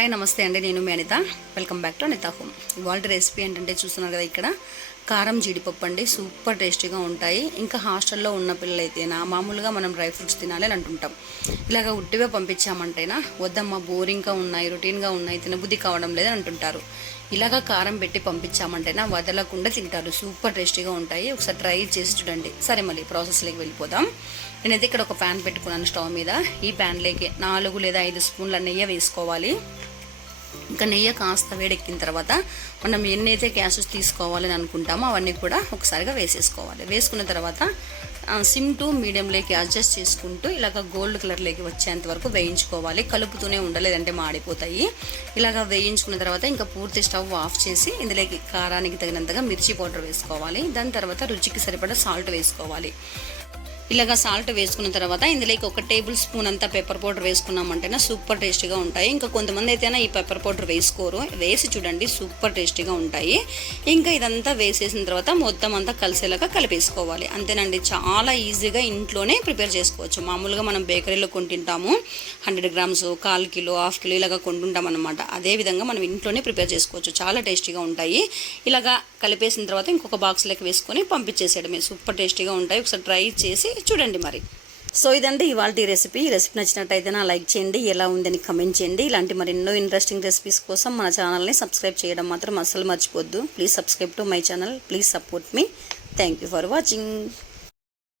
Hi నమస్తే అండి, నేను మీ Anitha. Welcome back to Anitha home. ఇవాళ రెసిపీ ఏంటంటే చూస్తున్నారు కదా, ఇక్కడ కారం జీడిపప్పు అండి. సూపర్ టేస్టీగా ఉంటాయి. ఇంకా హాస్టల్లో ఉన్న పిల్లలైతేనా మామూలుగా మనం డ్రై ఫ్రూట్స్ తినాలి అని అంటుంటాం. ఇలాగ ఉట్టిగా పంపించామంటేనా వద్దమ్మా బోరింగ్గా ఉన్నాయి, రొటీన్గా ఉన్నాయి, తినబుద్ధి కావడం లేదని అంటుంటారు. ఇలాగ కారం పెట్టి పంపించామంటేనా వదలకుండా తింటారు. సూపర్ టేస్టీగా ఉంటాయి. ఒకసారి ట్రై చేసి చూడండి. సరే, మళ్ళీ ప్రాసెస్లోకి వెళ్ళిపోదాం. నేనైతే ఇక్కడ ఒక ప్యాన్ పెట్టుకున్నాను స్టవ్ మీద. ఈ ప్యాన్లోకి 4 లేదా 5 స్పూన్ల నెయ్యి వేసుకోవాలి. ఇంకా నెయ్యి కాస్త వేడెక్కిన తర్వాత మనం ఎన్నైతే క్యాషెస్ తీసుకోవాలని అనుకుంటామో అవన్నీ కూడా ఒకసారిగా వేసేసుకోవాలి. వేసుకున్న తర్వాత సిమ్ టు మీడియంలోకి అడ్జస్ట్ చేసుకుంటూ ఇలాగ గోల్డ్ కలర్లోకి వచ్చేంత వరకు వేయించుకోవాలి. కలుపుతూనే ఉండలేదంటే మాడిపోతాయి. ఇలాగ వేయించుకున్న తర్వాత ఇంకా పూర్తి స్టవ్ ఆఫ్ చేసి ఇందులోకి కారానికి తగినంతగా మిర్చి పౌడర్ వేసుకోవాలి. దాని తర్వాత రుచికి సరిపడా సాల్ట్ వేసుకోవాలి. ఇలాగ సాల్ట్ వేసుకున్న తర్వాత ఇందులోకి 1 టేబుల్ స్పూన్ అంతా పెప్పర్ పౌడర్ వేసుకున్నామంటేనా సూపర్ టేస్టీగా ఉంటాయి. ఇంకా కొంతమంది అయితేనా ఈ పెప్పర్ పౌడర్ వేసుకోరు. వేసి చూడండి, సూపర్ టేస్టీగా ఉంటాయి. ఇంకా ఇదంతా వేసేసిన తర్వాత మొత్తం అంతా కలిసేలాగా కలిపేసుకోవాలి. అంతేనండి, చాలా ఈజీగా ఇంట్లోనే ప్రిపేర్ చేసుకోవచ్చు. మామూలుగా మనం బేకరీలో కొంటుంటాము, 100 గ్రామ్స్, 1/4 కిలో, 1/2 కిలో ఇలాగా కొంటుంటాం అనమాట. అదేవిధంగా మనం ఇంట్లోనే ప్రిపేర్ చేసుకోవచ్చు. చాలా టేస్టీగా ఉంటాయి. ఇలాగా కలిపేసిన తర్వాత ఇంకొక బాక్స్లోకి వేసుకొని పంపించేసేయడమే. సూపర్ టేస్టీగా ఉంటాయి. ఒకసారి ట్రై చేసి చూడండి మరి. సో ఇదండి ఇవాళ రెసిపీ. ఈ రెసిపీ నచ్చినట్టయితే లైక్ చేయండి, ఎలా ఉందని కమెంట్ చేయండి. ఇలాంటి మరెన్నో ఇంట్రెస్టింగ్ రెసిపీస్ కోసం మన ఛానల్ని సబ్స్క్రైబ్ చేయడం మాత్రం అస్సలు మర్చిపోద్దు. Please subscribe to my channel. Please support me. Thank you for watching.